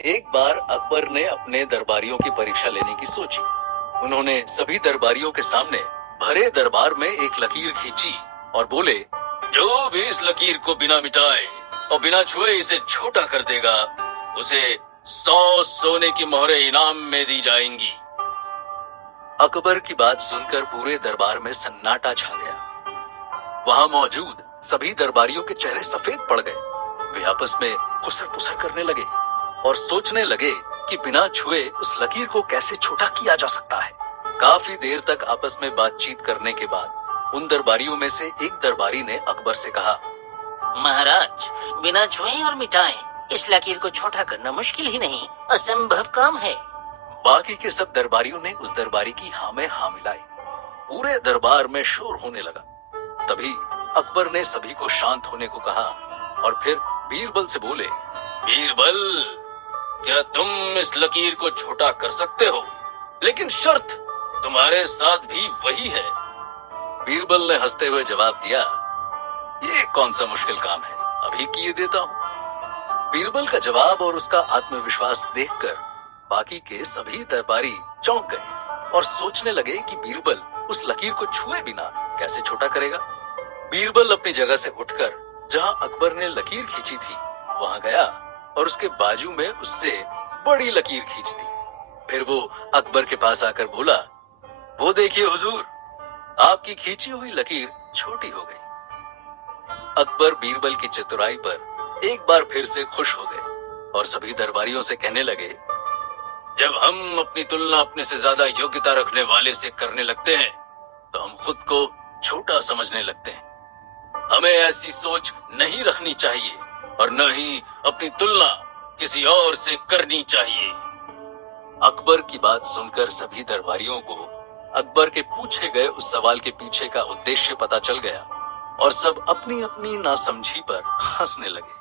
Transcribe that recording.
एक बार अकबर ने अपने दरबारियों की परीक्षा लेने की सोची। उन्होंने सभी दरबारियों के सामने भरे दरबार में एक लकीर खींची और बोले, जो भी इस लकीर को बिना मिटाए और बिना छुए इसे छोटा कर देगा, उसे 100 सोने की मोहरें इनाम में दी जाएंगी। अकबर की बात सुनकर पूरे दरबार में सन्नाटा छा गया। वहां मौजूद सभी दरबारियों के चेहरे सफेद पड़ गए। वे आपस में खुसर पुसर करने लगे और सोचने लगे कि बिना छुए उस लकीर को कैसे छोटा किया जा सकता है। काफी देर तक आपस में बातचीत करने के बाद उन दरबारियों में से एक दरबारी ने अकबर से कहा, महाराज, बिना छुए और मिटाए इस लकीर को छोटा करना मुश्किल ही नहीं, असंभव काम है। बाकी के सब दरबारियों ने उस दरबारी की हाँ में हाँ मिलाई। पूरे दरबार में शोर होने लगा। तभी अकबर ने सभी को शांत होने को कहा और फिर बीरबल से बोले, बीरबल, क्या तुम इस लकीर को छोटा कर सकते हो? लेकिन शर्त तुम्हारे साथ भी वही है। बीरबल ने हंसते हुए जवाब दिया, ये कौन सा मुश्किल काम है, अभी किए देता हूँ। बीरबल का जवाब और उसका आत्मविश्वास देखकर बाकी के सभी दरबारी चौंक गए और सोचने लगे कि बीरबल उस लकीर को छुए बिना कैसे छोटा करेगा। बीरबल अपनी जगह से उठकर जहां अकबर ने लकीर खींची थी वहां गया और उसके बाजू में उससे बड़ी लकीर खींच दी। फिर वो अकबर के पास आकर बोला, वो देखिए हुजूर, आपकी खींची हुई लकीर छोटी हो गई। अकबर बीरबल की चतुराई पर एक बार फिर से खुश हो गए और सभी दरबारियों से कहने लगे, जब हम अपनी तुलना अपने से ज्यादा योग्यता रखने वाले से करने लगते हैं तो हम खुद को छोटा समझने लगते हैं। हमें ऐसी सोच नहीं रखनी चाहिए और न ही अपनी तुलना किसी और से करनी चाहिए। अकबर की बात सुनकर सभी दरबारियों को अकबर के पूछे गए उस सवाल के पीछे का उद्देश्य पता चल गया और सब अपनी अपनी नासमझी पर हंसने लगे।